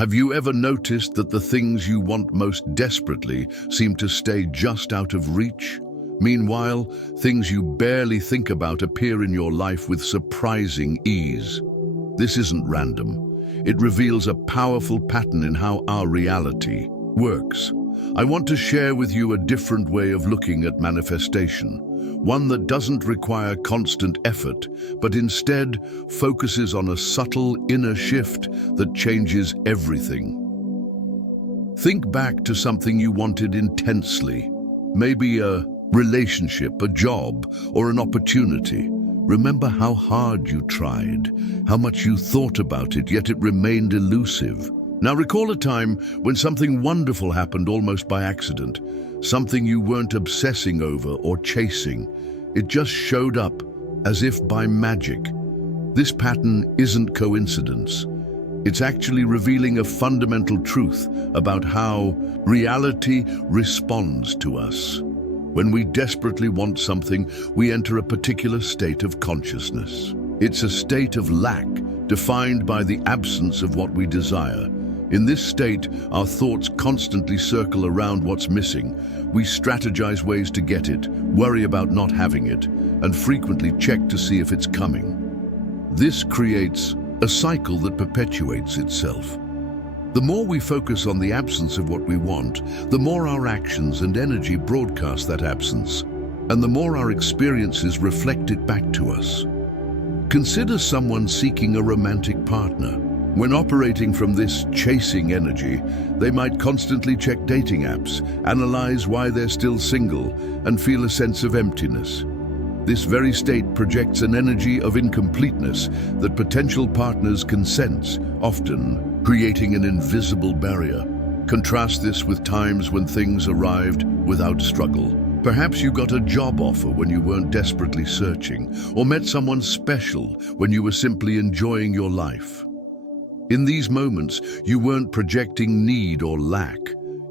Have you ever noticed that the things you want most desperately seem to stay just out of reach? Meanwhile, things you barely think about appear in your life with surprising ease. This isn't random. It reveals a powerful pattern in how our reality works. I want to share with you a different way of looking at manifestation, one that doesn't require constant effort, but instead focuses on a subtle inner shift that changes everything. Think back to something you wanted intensely, maybe a relationship, a job, or an opportunity. Remember how hard you tried, how much you thought about it, yet it remained elusive. Now recall a time when something wonderful happened almost by accident, something you weren't obsessing over or chasing. It just showed up, as if by magic. This pattern isn't coincidence. It's actually revealing a fundamental truth about how reality responds to us. When we desperately want something, we enter a particular state of consciousness. It's a state of lack, defined by the absence of what we desire. In this state, our thoughts constantly circle around what's missing. We strategize ways to get it, worry about not having it, and frequently check to see if it's coming. This creates a cycle that perpetuates itself. The more we focus on the absence of what we want, the more our actions and energy broadcast that absence, and the more our experiences reflect it back to us. Consider someone seeking a romantic partner. When operating from this chasing energy, they might constantly check dating apps, analyze why they're still single, and feel a sense of emptiness. This very state projects an energy of incompleteness that potential partners can sense, often creating an invisible barrier. Contrast this with times when things arrived without struggle. Perhaps you got a job offer when you weren't desperately searching, or met someone special when you were simply enjoying your life. In these moments, you weren't projecting need or lack.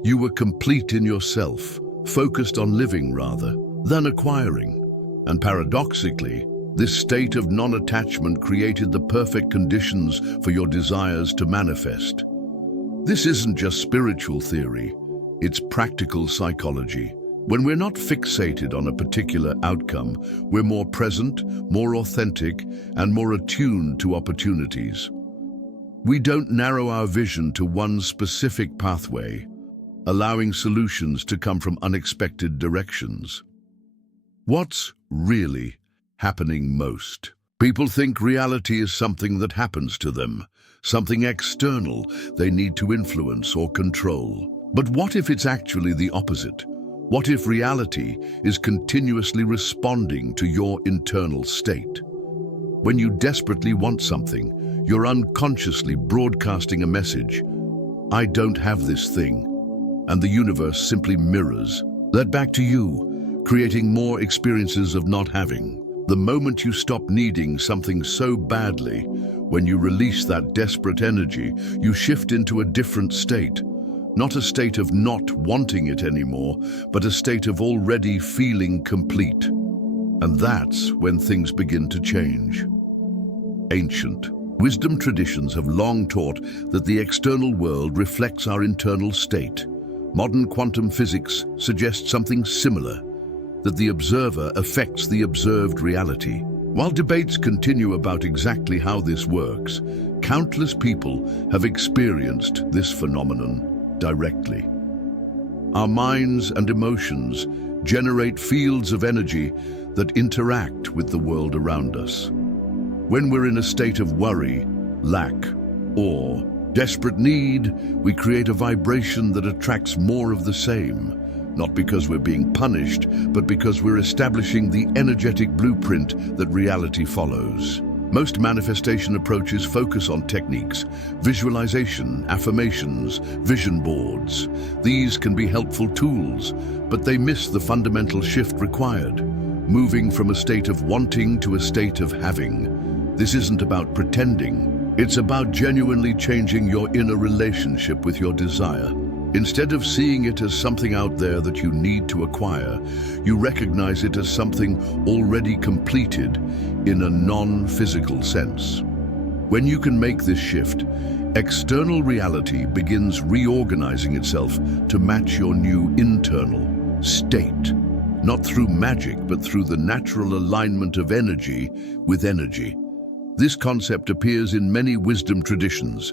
You were complete in yourself, focused on living rather than acquiring. And paradoxically, this state of non-attachment created the perfect conditions for your desires to manifest. This isn't just spiritual theory, it's practical psychology. When we're not fixated on a particular outcome, we're more present, more authentic, and more attuned to opportunities. We don't narrow our vision to one specific pathway, allowing solutions to come from unexpected directions. What's really happening most? People think reality is something that happens to them, something external they need to influence or control. But what if it's actually the opposite? What if reality is continuously responding to your internal state? When you desperately want something, you're unconsciously broadcasting a message. I don't have this thing. And the universe simply mirrors that back to you, creating more experiences of not having. The moment you stop needing something so badly, when you release that desperate energy, you shift into a different state. Not a state of not wanting it anymore, but a state of already feeling complete. And that's when things begin to change. Ancient wisdom traditions have long taught that the external world reflects our internal state. Modern quantum physics suggests something similar, that the observer affects the observed reality. While debates continue about exactly how this works, countless people have experienced this phenomenon directly. Our minds and emotions generate fields of energy that interact with the world around us. When we're in a state of worry, lack, or desperate need, we create a vibration that attracts more of the same, not because we're being punished, but because we're establishing the energetic blueprint that reality follows. Most manifestation approaches focus on techniques, visualization, affirmations, vision boards. These can be helpful tools, but they miss the fundamental shift required, moving from a state of wanting to a state of having. This isn't about pretending. It's about genuinely changing your inner relationship with your desire. Instead of seeing it as something out there that you need to acquire, you recognize it as something already completed in a non-physical sense. When you can make this shift, External reality begins reorganizing itself to match your new internal state, not through magic, but through the natural alignment of energy with energy. This concept appears in many wisdom traditions.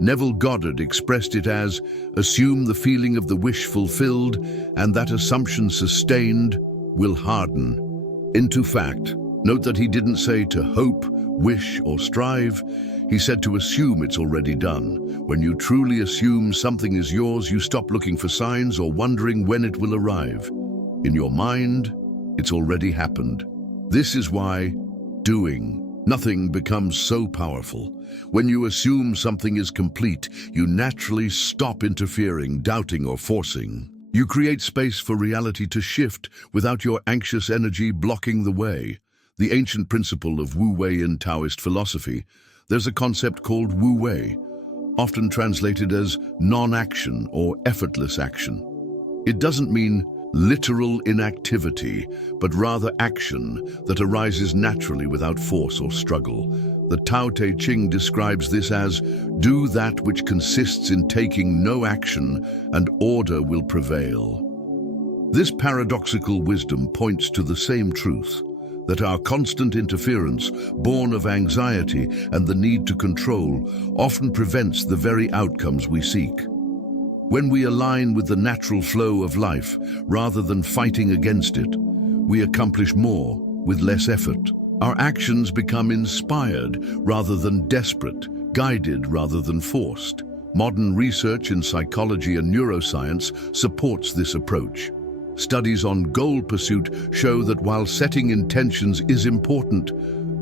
Neville Goddard expressed it as, assume the feeling of the wish fulfilled, and that assumption sustained will harden into fact. Note that he didn't say to hope, wish, or strive. He said to assume it's already done. When you truly assume something is yours, you stop looking for signs or wondering when it will arrive. In your mind, it's already happened. This is why doing nothing becomes so powerful. When you assume something is complete, you naturally stop interfering, doubting, or forcing. You create space for reality to shift without your anxious energy blocking the way. The ancient principle of Wu Wei in Taoist philosophy, there's a concept called Wu Wei, often translated as non-action or effortless action. It doesn't mean literal inactivity, but rather action that arises naturally without force or struggle. The Tao Te Ching describes this as, do that which consists in taking no action, and order will prevail. This paradoxical wisdom points to the same truth, that our constant interference, born of anxiety and the need to control, often prevents the very outcomes we seek. When we align with the natural flow of life, rather than fighting against it, we accomplish more with less effort. Our actions become inspired rather than desperate, guided rather than forced. Modern research in psychology and neuroscience supports this approach. Studies on goal pursuit show that while setting intentions is important,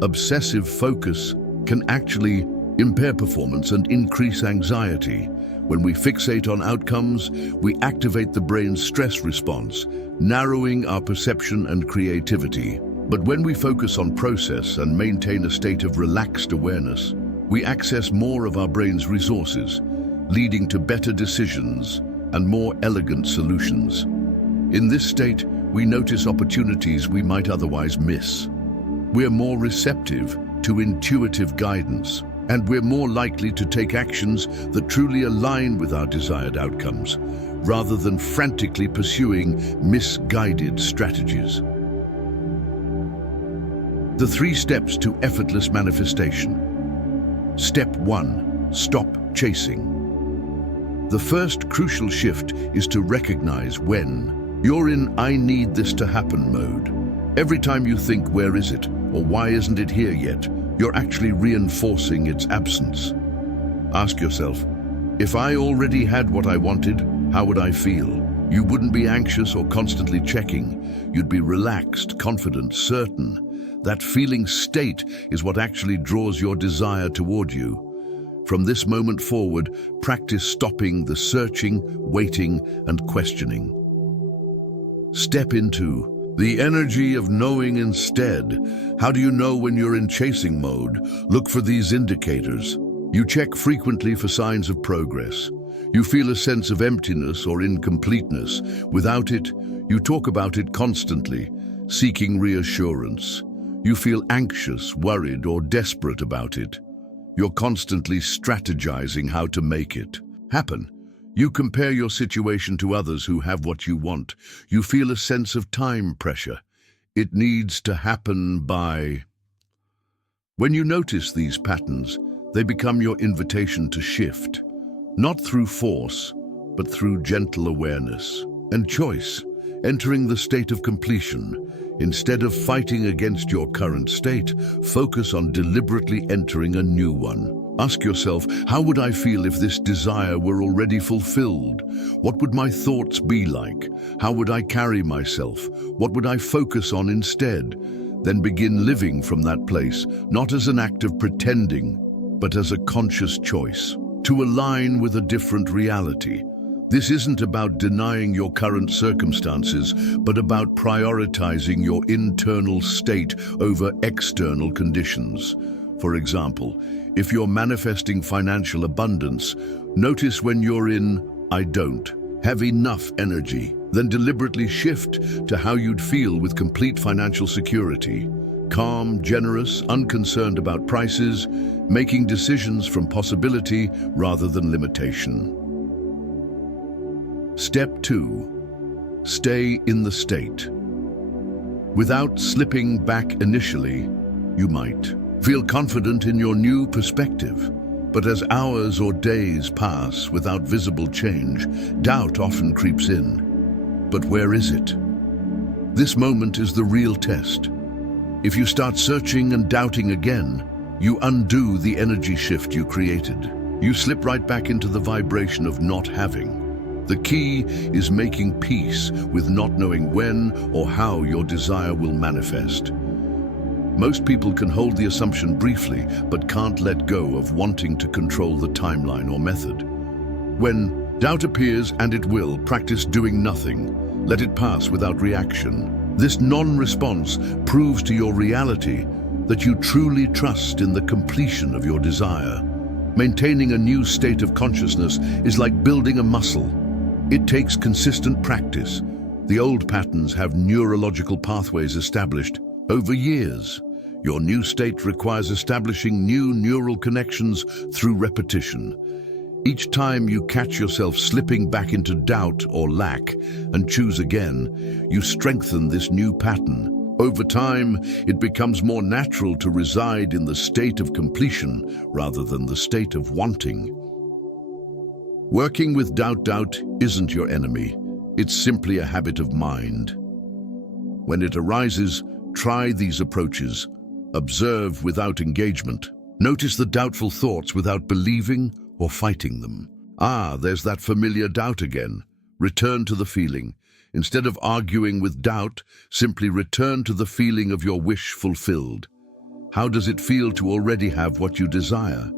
obsessive focus can actually impair performance and increase anxiety. When we fixate on outcomes, we activate the brain's stress response, narrowing our perception and creativity. But when we focus on process and maintain a state of relaxed awareness, we access more of our brain's resources, leading to better decisions and more elegant solutions. In this state, we notice opportunities we might otherwise miss. We're more receptive to intuitive guidance, and we're more likely to take actions that truly align with our desired outcomes, rather than frantically pursuing misguided strategies. The 3 steps to effortless manifestation. Step 1. Stop chasing. The first crucial shift is to recognize when you're in I need this to happen mode. Every time you think, where is it, or why isn't it here yet, you're actually reinforcing its absence. Ask yourself, if I already had what I wanted, how would I feel? You wouldn't be anxious or constantly checking. You'd be relaxed, confident, certain. That feeling state is what actually draws your desire toward you. From this moment forward, practice stopping the searching, waiting, and questioning. Step into the energy of knowing instead. How do you know when you're in chasing mode? Look for these indicators. You check frequently for signs of progress. You feel a sense of emptiness or incompleteness. Without it, you talk about it constantly, seeking reassurance. You feel anxious, worried, or desperate about it. You're constantly strategizing how to make it happen. You compare your situation to others who have what you want. You feel a sense of time pressure. It needs to happen by... When you notice these patterns, they become your invitation to shift, not through force, but through gentle awareness and choice, entering the state of completion. Instead of fighting against your current state, focus on deliberately entering a new one. Ask yourself, how would I feel if this desire were already fulfilled? What would my thoughts be like? How would I carry myself? What would I focus on instead? Then begin living from that place, not as an act of pretending, but as a conscious choice, to align with a different reality. This isn't about denying your current circumstances, but about prioritizing your internal state over external conditions. For example, if you're manifesting financial abundance, notice when you're in I don't have enough energy, then deliberately shift to how you'd feel with complete financial security, calm, generous, unconcerned about prices, making decisions from possibility rather than limitation. Step 2. Stay in the state. Without slipping back initially, you might feel confident in your new perspective. But as hours or days pass without visible change, doubt often creeps in. But where is it? This moment is the real test. If you start searching and doubting again, you undo the energy shift you created. You slip right back into the vibration of not having. The key is making peace with not knowing when or how your desire will manifest. Most people can hold the assumption briefly, but can't let go of wanting to control the timeline or method. When doubt appears, and it will, practice doing nothing. Let it pass without reaction. This non-response proves to your reality that you truly trust in the completion of your desire. Maintaining a new state of consciousness is like building a muscle. It takes consistent practice. The old patterns have neurological pathways established over years. Your new state requires establishing new neural connections through repetition. Each time you catch yourself slipping back into doubt or lack and choose again, you strengthen this new pattern. Over time, it becomes more natural to reside in the state of completion rather than the state of wanting. Working with doubt isn't your enemy. It's simply a habit of mind. When it arises, try these approaches. Observe without engagement. Notice the doubtful thoughts without believing or fighting them. There's that familiar doubt again. Return to the feeling. Instead of arguing with doubt, simply return to the feeling of your wish fulfilled. How does it feel to already have what you desire?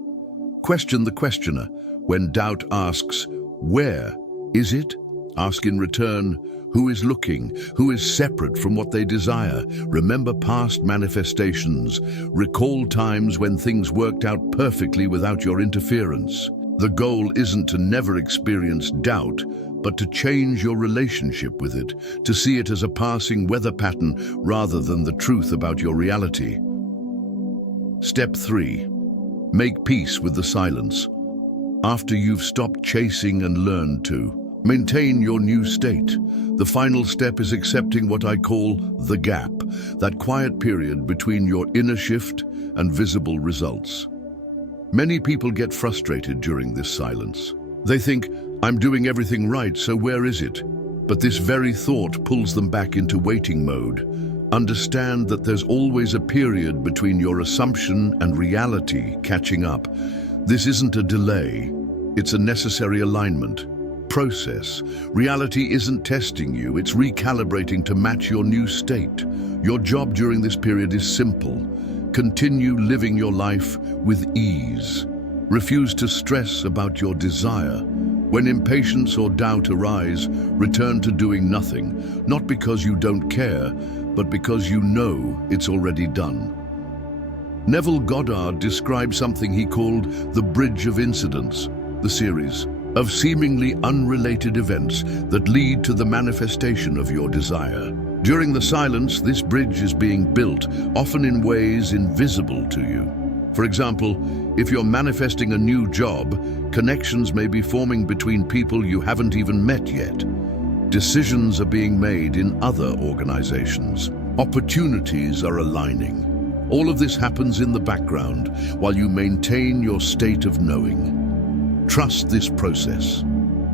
Question the questioner. When doubt asks, "Where is it?" ask in return, "Who is looking? Who is separate from what they desire?" Remember past manifestations. Recall times when things worked out perfectly without your interference. The goal isn't to never experience doubt, but to change your relationship with it, to see it as a passing weather pattern rather than the truth about your reality. Step 3. Make peace with the silence. After you've stopped chasing and learned to maintain your new state, the final step is accepting what I call the gap, that quiet period between your inner shift and visible results. Many people get frustrated during this silence. They think, "I'm doing everything right, so where is it?" But this very thought pulls them back into waiting mode. Understand that there's always a period between your assumption and reality catching up. This isn't a delay, it's a necessary alignment. Process. Reality isn't testing you, it's recalibrating to match your new state. Your job during this period is simple. Continue living your life with ease. Refuse to stress about your desire. When impatience or doubt arise, return to doing nothing, not because you don't care, but because you know it's already done. Neville Goddard described something he called the bridge of incidents, the series of seemingly unrelated events that lead to the manifestation of your desire. During the silence, this bridge is being built, often in ways invisible to you. For example, if you're manifesting a new job, connections may be forming between people you haven't even met yet. Decisions are being made in other organizations. Opportunities are aligning. All of this happens in the background while you maintain your state of knowing. Trust this process.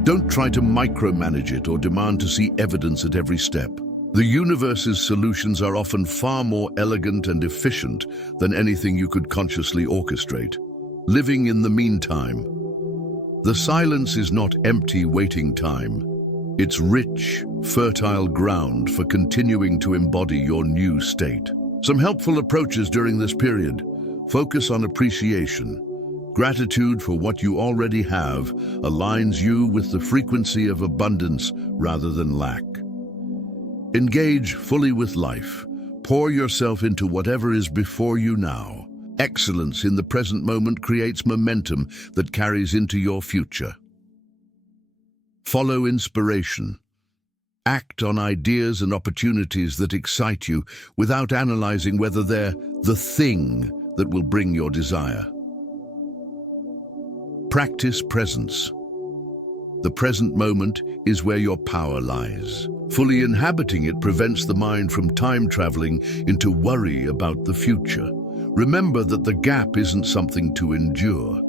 Don't try to micromanage it or demand to see evidence at every step. The universe's solutions are often far more elegant and efficient than anything you could consciously orchestrate. Living in the meantime. The silence is not empty waiting time. It's rich, fertile ground for continuing to embody your new state. Some helpful approaches during this period. Focus on appreciation. Gratitude for what you already have aligns you with the frequency of abundance rather than lack. Engage fully with life. Pour yourself into whatever is before you now. Excellence in the present moment creates momentum that carries into your future. Follow inspiration. Act on ideas and opportunities that excite you without analyzing whether they're the thing that will bring your desire. Practice presence. The present moment is where your power lies. Fully inhabiting it prevents the mind from time traveling into worry about the future. Remember that the gap isn't something to endure.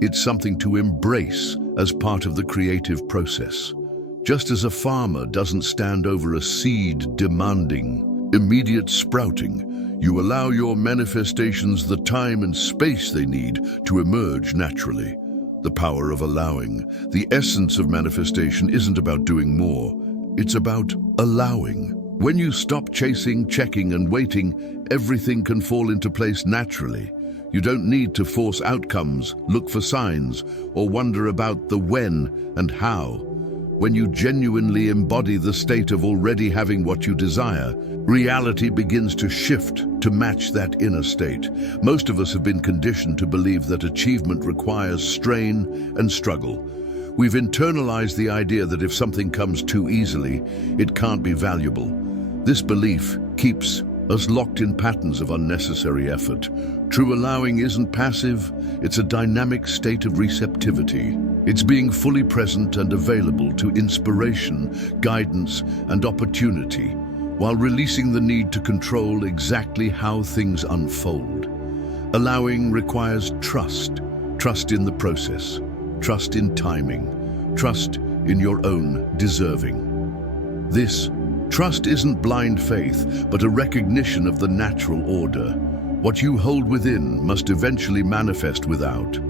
It's something to embrace as part of the creative process. Just as a farmer doesn't stand over a seed demanding immediate sprouting, you allow your manifestations the time and space they need to emerge naturally. The power of allowing. The essence of manifestation isn't about doing more. It's about allowing. When you stop chasing, checking, and waiting, everything can fall into place naturally. You don't need to force outcomes, look for signs, or wonder about the when and how. When you genuinely embody the state of already having what you desire, reality begins to shift to match that inner state. Most of us have been conditioned to believe that achievement requires strain and struggle. We've internalized the idea that if something comes too easily, it can't be valuable. This belief keeps us locked in patterns of unnecessary effort. True allowing isn't passive, it's a dynamic state of receptivity. It's being fully present and available to inspiration, guidance, and opportunity, while releasing the need to control exactly how things unfold. Allowing requires trust. Trust in the process, trust in timing, trust in your own deserving. This trust isn't blind faith, but a recognition of the natural order. What you hold within must eventually manifest without.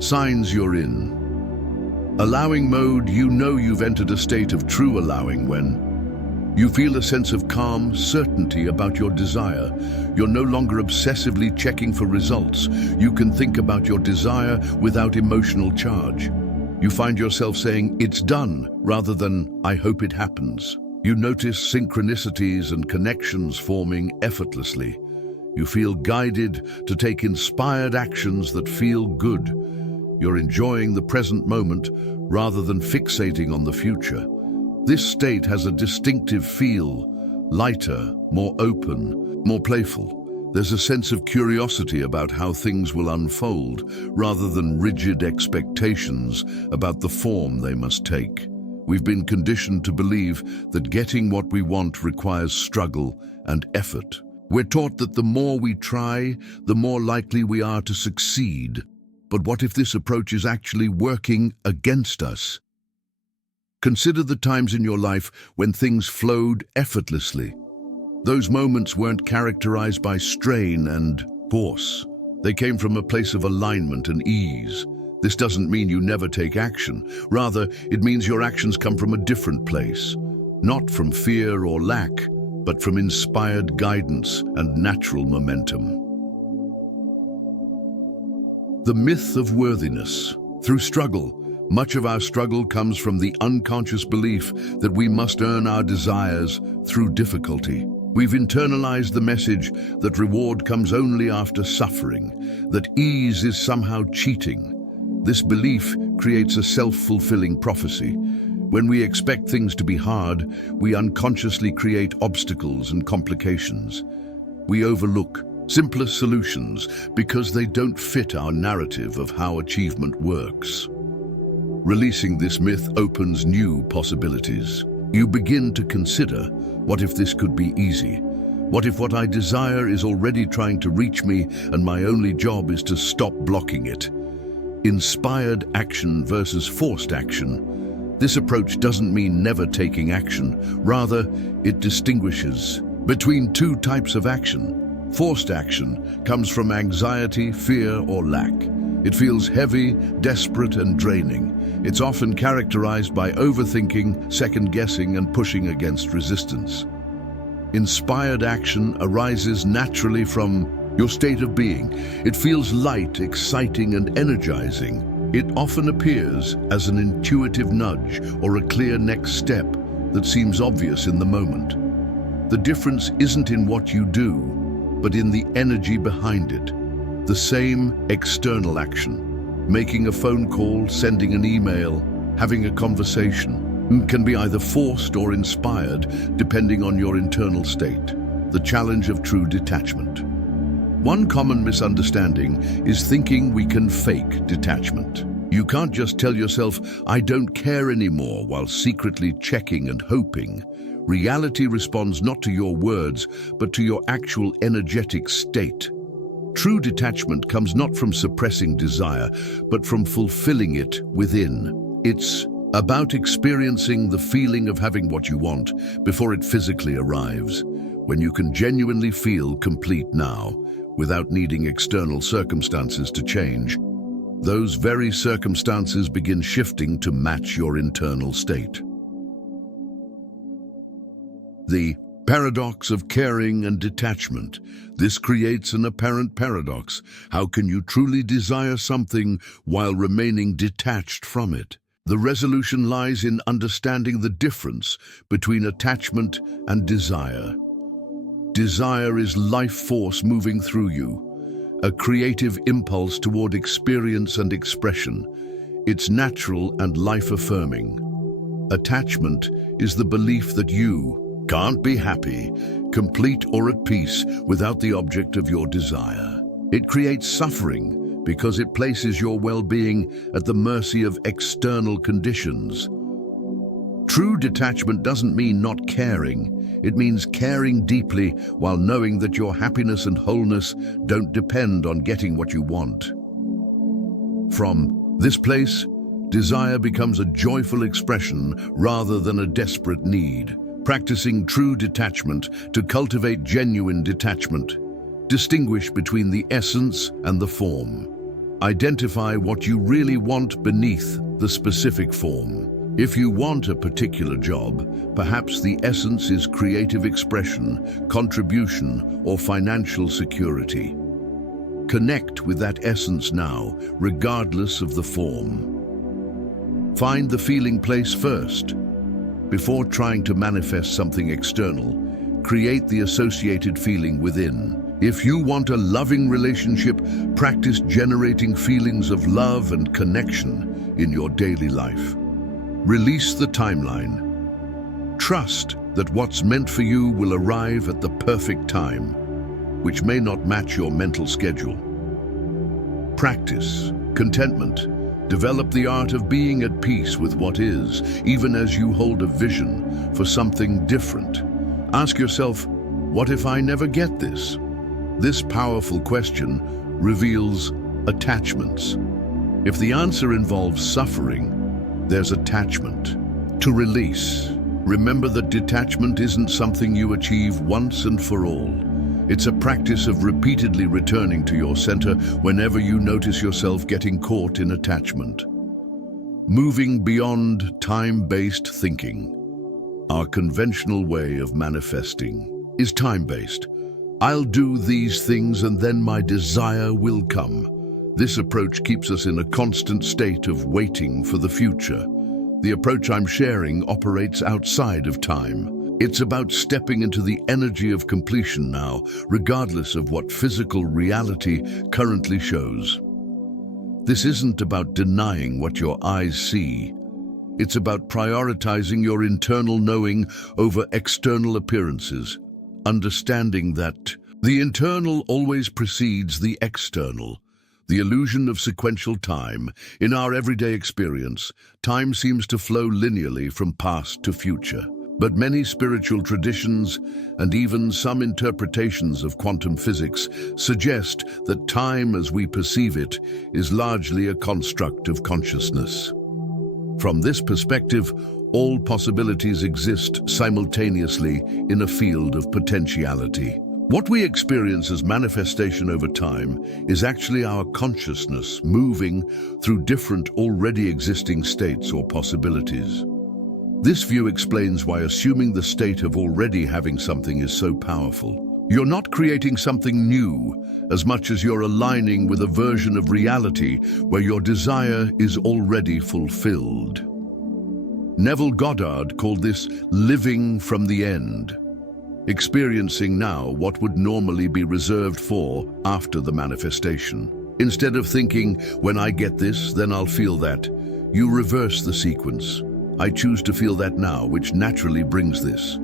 Signs you're in. Allowing mode, you know you've entered a state of true allowing when you feel a sense of calm certainty about your desire. You're no longer obsessively checking for results. You can think about your desire without emotional charge. You find yourself saying, "It's done," rather than, "I hope it happens." You notice synchronicities and connections forming effortlessly. You feel guided to take inspired actions that feel good. You're enjoying the present moment rather than fixating on the future. This state has a distinctive feel, lighter, more open, more playful. There's a sense of curiosity about how things will unfold, rather than rigid expectations about the form they must take. We've been conditioned to believe that getting what we want requires struggle and effort. We're taught that the more we try, the more likely we are to succeed. But what if this approach is actually working against us? Consider the times in your life when things flowed effortlessly. Those moments weren't characterized by strain and force. They came from a place of alignment and ease. This doesn't mean you never take action. Rather, it means your actions come from a different place. Not from fear or lack, but from inspired guidance and natural momentum. The myth of worthiness. Through struggle, much of our struggle comes from the unconscious belief that we must earn our desires through difficulty. We've internalized the message that reward comes only after suffering, that ease is somehow cheating. This belief creates a self-fulfilling prophecy. When we expect things to be hard, we unconsciously create obstacles and complications. We overlook simpler solutions because they don't fit our narrative of how achievement works. Releasing this myth opens new possibilities. You begin to consider, what if this could be easy? What if what I desire is already trying to reach me and my only job is to stop blocking it? Inspired action versus forced action. This approach doesn't mean never taking action. Rather, it distinguishes between two types of action. Forced action comes from anxiety, fear, or lack. It feels heavy, desperate, and draining. It's often characterized by overthinking, second-guessing, and pushing against resistance. Inspired action arises naturally from your state of being. It feels light, exciting, and energizing. It often appears as an intuitive nudge or a clear next step that seems obvious in the moment. The difference isn't in what you do, but in the energy behind it. The same external action, making a phone call, sending an email, having a conversation, can be either forced or inspired depending on your internal state. The challenge of true detachment. One common misunderstanding is thinking we can fake detachment. You can't just tell yourself, "I don't care anymore," while secretly checking and hoping. Reality responds not to your words, but to your actual energetic state. True detachment comes not from suppressing desire, but from fulfilling it within. It's about experiencing the feeling of having what you want before it physically arrives, when you can genuinely feel complete now, without needing external circumstances to change. Those very circumstances begin shifting to match your internal state. The paradox of caring and detachment. This creates an apparent paradox. How can you truly desire something while remaining detached from it? The resolution lies in understanding the difference between attachment and desire. Desire is life force moving through you, a creative impulse toward experience and expression. It's natural and life-affirming. Attachment is the belief that you can't be happy, complete, or at peace without the object of your desire. It creates suffering because it places your well-being at the mercy of external conditions. True detachment doesn't mean not caring. It means caring deeply while knowing that your happiness and wholeness don't depend on getting what you want. From this place, desire becomes a joyful expression rather than a desperate need. Practicing true detachment to cultivate genuine detachment. Distinguish between the essence and the form. Identify what you really want beneath the specific form. If you want a particular job, perhaps the essence is creative expression, contribution, or financial security. Connect with that essence now, regardless of the form. Find the feeling place first. Before trying to manifest something external, create the associated feeling within. If you want a loving relationship, practice generating feelings of love and connection in your daily life. Release the timeline. Trust that what's meant for you will arrive at the perfect time, which may not match your mental schedule. Practice contentment. Develop the art of being at peace with what is, even as you hold a vision for something different. Ask yourself, what if I never get this? This powerful question reveals attachments. If the answer involves suffering, there's attachment. To release, remember that detachment isn't something you achieve once and for all. It's a practice of repeatedly returning to your center whenever you notice yourself getting caught in attachment. Moving beyond time-based thinking. Our conventional way of manifesting is time-based. I'll do these things and then my desire will come. This approach keeps us in a constant state of waiting for the future. The approach I'm sharing operates outside of time. It's about stepping into the energy of completion now, regardless of what physical reality currently shows. This isn't about denying what your eyes see. It's about prioritizing your internal knowing over external appearances, understanding that the internal always precedes the external. The illusion of sequential time. In our everyday experience, time seems to flow linearly from past to future. But many spiritual traditions and even some interpretations of quantum physics suggest that time as we perceive it is largely a construct of consciousness. From this perspective, all possibilities exist simultaneously in a field of potentiality. What we experience as manifestation over time is actually our consciousness moving through different already existing states or possibilities. This view explains why assuming the state of already having something is so powerful. You're not creating something new as much as you're aligning with a version of reality where your desire is already fulfilled. Neville Goddard called this living from the end, experiencing now what would normally be reserved for after the manifestation. Instead of thinking, when I get this, then I'll feel that, you reverse the sequence. I choose to feel that now, which naturally brings this.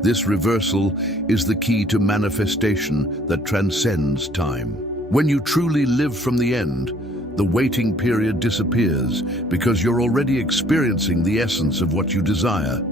This reversal is the key to manifestation that transcends time. When you truly live from the end, the waiting period disappears because you're already experiencing the essence of what you desire.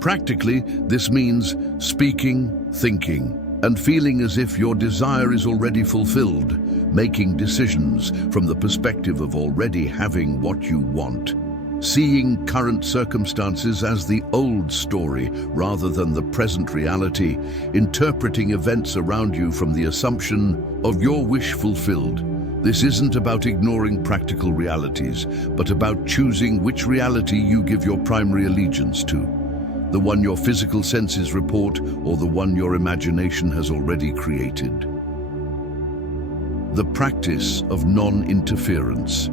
Practically, this means speaking, thinking, and feeling as if your desire is already fulfilled, making decisions from the perspective of already having what you want. Seeing current circumstances as the old story rather than the present reality, interpreting events around you from the assumption of your wish fulfilled. This isn't about ignoring practical realities, but about choosing which reality you give your primary allegiance to. The one your physical senses report or the one your imagination has already created. The practice of non-interference.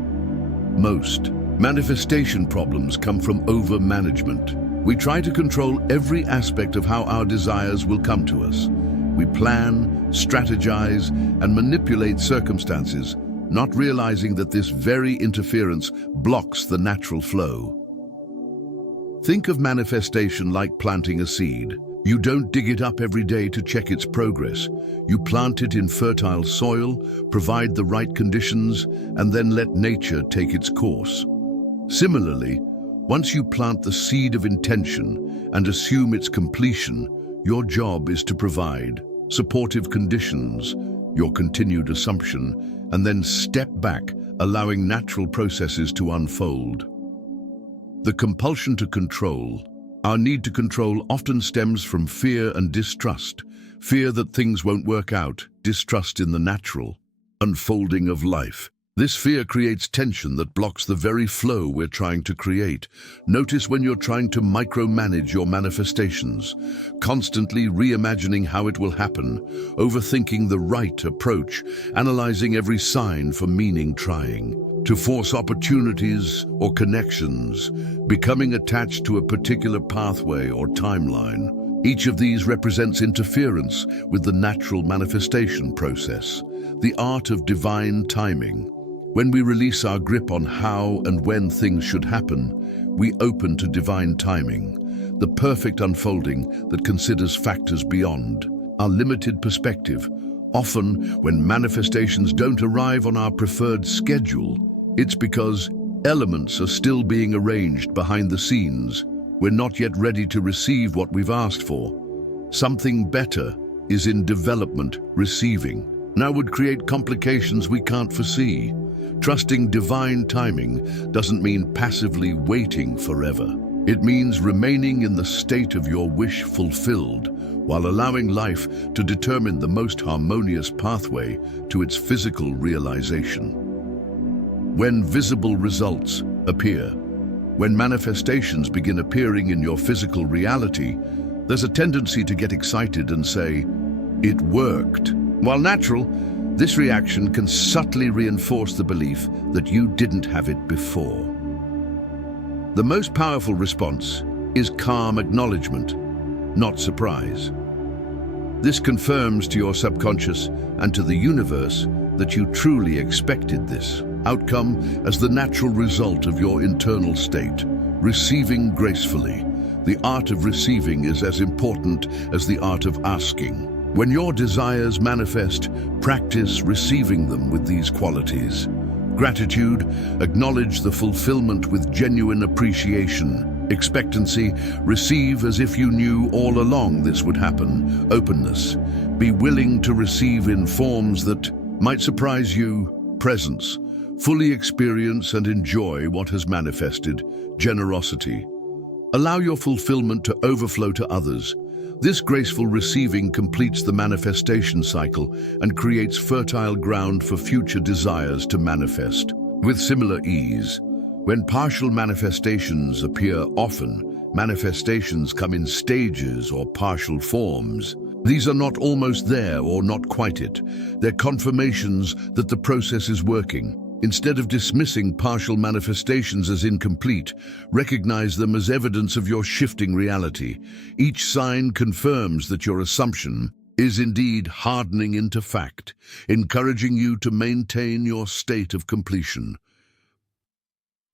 Most manifestation problems come from over-management. We try to control every aspect of how our desires will come to us. We plan, strategize, and manipulate circumstances, not realizing that this very interference blocks the natural flow. Think of manifestation like planting a seed. You don't dig it up every day to check its progress. You plant it in fertile soil, provide the right conditions, and then let nature take its course. Similarly, once you plant the seed of intention and assume its completion, your job is to provide supportive conditions, your continued assumption, and then step back, allowing natural processes to unfold. The compulsion to control. Our need to control often stems from fear and distrust. Fear that things won't work out, distrust in the natural unfolding of life. This fear creates tension that blocks the very flow we're trying to create. Notice when you're trying to micromanage your manifestations, constantly reimagining how it will happen, overthinking the right approach, analyzing every sign for meaning, trying to force opportunities or connections, becoming attached to a particular pathway or timeline. Each of these represents interference with the natural manifestation process, the art of divine timing. When we release our grip on how and when things should happen, we open to divine timing, the perfect unfolding that considers factors beyond our limited perspective. Often, when manifestations don't arrive on our preferred schedule, it's because elements are still being arranged behind the scenes. We're not yet ready to receive what we've asked for. Something better is in development, receiving. Now would create complications we can't foresee. Trusting divine timing doesn't mean passively waiting forever. It means remaining in the state of your wish fulfilled, while allowing life to determine the most harmonious pathway to its physical realization. When visible results appear, when manifestations begin appearing in your physical reality, there's a tendency to get excited and say, "It worked." While natural, this reaction can subtly reinforce the belief that you didn't have it before. The most powerful response is calm acknowledgement, not surprise. This confirms to your subconscious and to the universe that you truly expected this outcome as the natural result of your internal state. Receiving gracefully. The art of receiving is as important as the art of asking. When your desires manifest, practice receiving them with these qualities. Gratitude, acknowledge the fulfillment with genuine appreciation. Expectancy, receive as if you knew all along this would happen. Openness, be willing to receive in forms that might surprise you. Presence, fully experience and enjoy what has manifested. Generosity, allow your fulfillment to overflow to others. This graceful receiving completes the manifestation cycle and creates fertile ground for future desires to manifest. With similar ease, when partial manifestations appear often, manifestations come in stages or partial forms. These are not almost there or not quite it. They're confirmations that the process is working. Instead of dismissing partial manifestations as incomplete, recognize them as evidence of your shifting reality. Each sign confirms that your assumption is indeed hardening into fact, encouraging you to maintain your state of completion.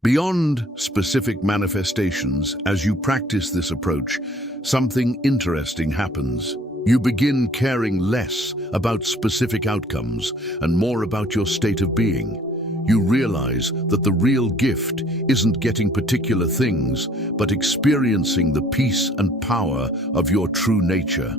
Beyond specific manifestations, as you practice this approach, something interesting happens. You begin caring less about specific outcomes and more about your state of being. You realize that the real gift isn't getting particular things, but experiencing the peace and power of your true nature.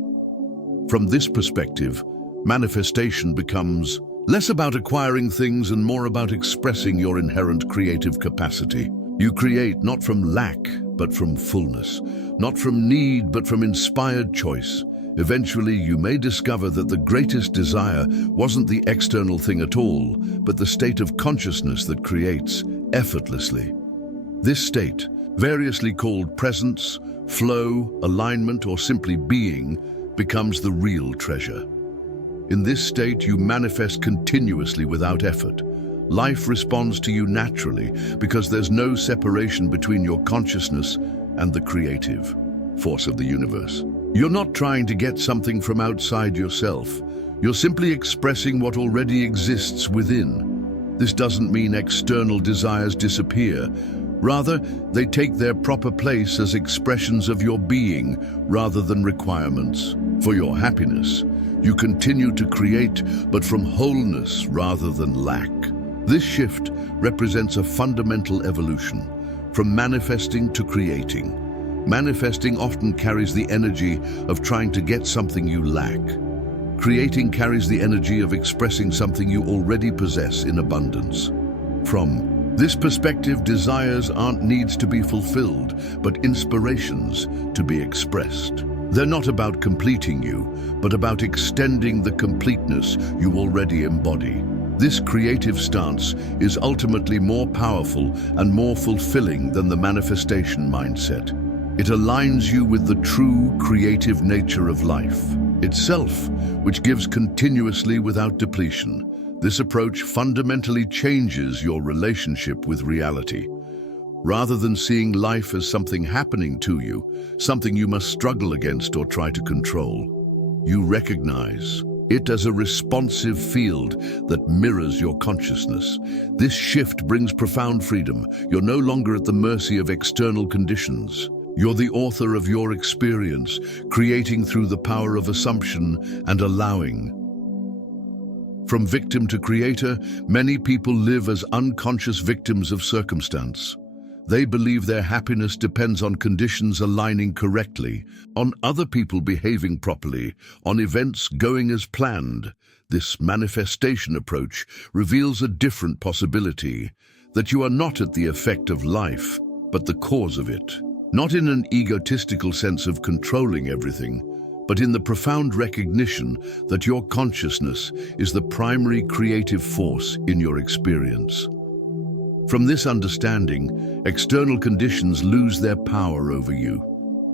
From this perspective, manifestation becomes less about acquiring things and more about expressing your inherent creative capacity. You create not from lack, but from fullness, not from need, but from inspired choice. Eventually, you may discover that the greatest desire wasn't the external thing at all, but the state of consciousness that creates effortlessly. This state, variously called presence, flow, alignment, or simply being, becomes the real treasure. In this state, you manifest continuously without effort. Life responds to you naturally because there's no separation between your consciousness and the creative force of the universe. You're not trying to get something from outside yourself. You're simply expressing what already exists within. This doesn't mean external desires disappear. Rather, they take their proper place as expressions of your being rather than requirements. For your happiness, you continue to create, but from wholeness rather than lack. This shift represents a fundamental evolution, from manifesting to creating. Manifesting often carries the energy of trying to get something you lack. Creating carries the energy of expressing something you already possess in abundance. From this perspective, desires aren't needs to be fulfilled, but inspirations to be expressed. They're not about completing you, but about extending the completeness you already embody. This creative stance is ultimately more powerful and more fulfilling than the manifestation mindset. It aligns you with the true creative nature of life itself, which gives continuously without depletion. This approach fundamentally changes your relationship with reality. Rather than seeing life as something happening to you, something you must struggle against or try to control, you recognize it as a responsive field that mirrors your consciousness. This shift brings profound freedom. You're no longer at the mercy of external conditions. You're the author of your experience, creating through the power of assumption and allowing. From victim to creator, many people live as unconscious victims of circumstance. They believe their happiness depends on conditions aligning correctly, on other people behaving properly, on events going as planned. This manifestation approach reveals a different possibility, that you are not at the effect of life, but the cause of it. Not in an egotistical sense of controlling everything, but in the profound recognition that your consciousness is the primary creative force in your experience. From this understanding, external conditions lose their power over you.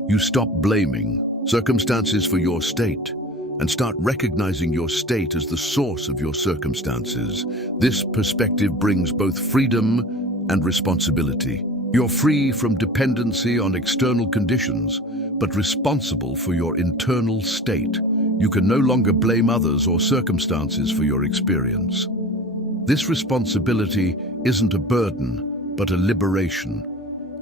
You stop blaming circumstances for your state and start recognizing your state as the source of your circumstances. This perspective brings both freedom and responsibility. You're free from dependency on external conditions, but responsible for your internal state. You can no longer blame others or circumstances for your experience. This responsibility isn't a burden, but a liberation.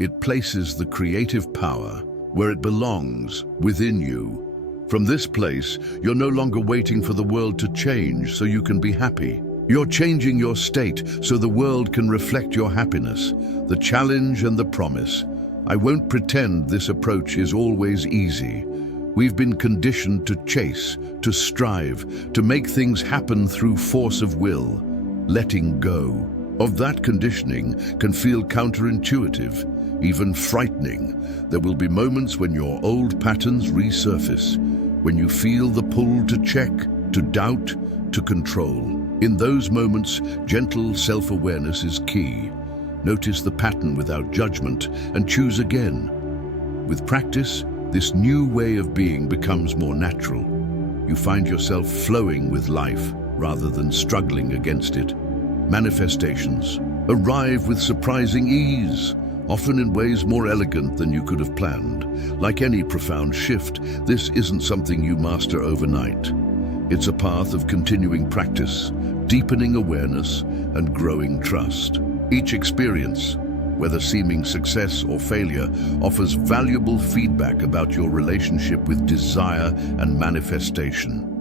It places the creative power where it belongs, within you. From this place, you're no longer waiting for the world to change so you can be happy. You're changing your state so the world can reflect your happiness, the challenge and the promise. I won't pretend this approach is always easy. We've been conditioned to chase, to strive, to make things happen through force of will. Letting go of that conditioning can feel counterintuitive, even frightening. There will be moments when your old patterns resurface, when you feel the pull to check, to doubt, to control. In those moments, gentle self-awareness is key. Notice the pattern without judgment and choose again. With practice, this new way of being becomes more natural. You find yourself flowing with life rather than struggling against it. Manifestations arrive with surprising ease, often in ways more elegant than you could have planned. Like any profound shift, this isn't something you master overnight. It's a path of continuing practice, deepening awareness, and growing trust. Each experience, whether seeming success or failure, offers valuable feedback about your relationship with desire and manifestation.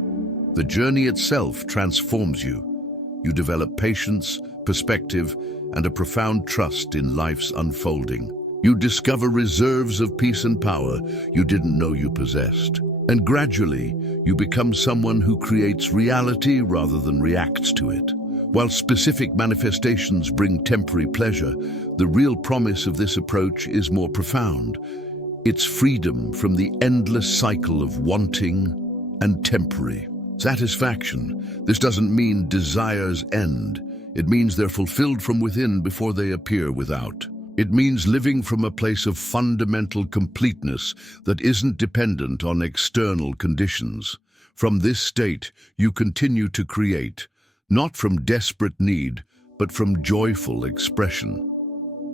The journey itself transforms you. You develop patience, perspective, and a profound trust in life's unfolding. You discover reserves of peace and power you didn't know you possessed. And gradually, you become someone who creates reality rather than reacts to it. While specific manifestations bring temporary pleasure, the real promise of this approach is more profound. It's freedom from the endless cycle of wanting and temporary satisfaction. This doesn't mean desires end. It means they're fulfilled from within before they appear without. It means living from a place of fundamental completeness that isn't dependent on external conditions. From this state, you continue to create, not from desperate need, but from joyful expression.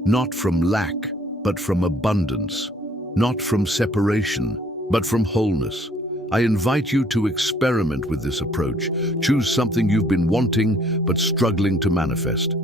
Not from lack, but from abundance. Not from separation, but from wholeness. I invite you to experiment with this approach. Choose something you've been wanting but struggling to manifest.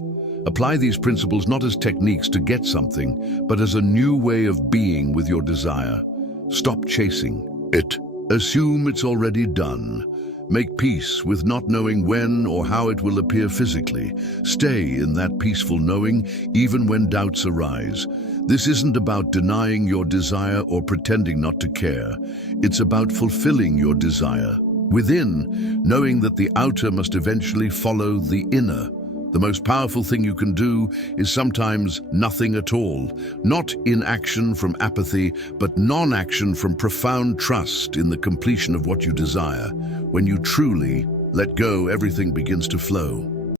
Apply these principles not as techniques to get something, but as a new way of being with your desire. Stop chasing it. Assume it's already done. Make peace with not knowing when or how it will appear physically. Stay in that peaceful knowing even when doubts arise. This isn't about denying your desire or pretending not to care. It's about fulfilling your desire within, knowing that the outer must eventually follow the inner. The most powerful thing you can do is sometimes nothing at all. Not inaction from apathy, but non-action from profound trust in the completion of what you desire. When you truly let go, everything begins to flow.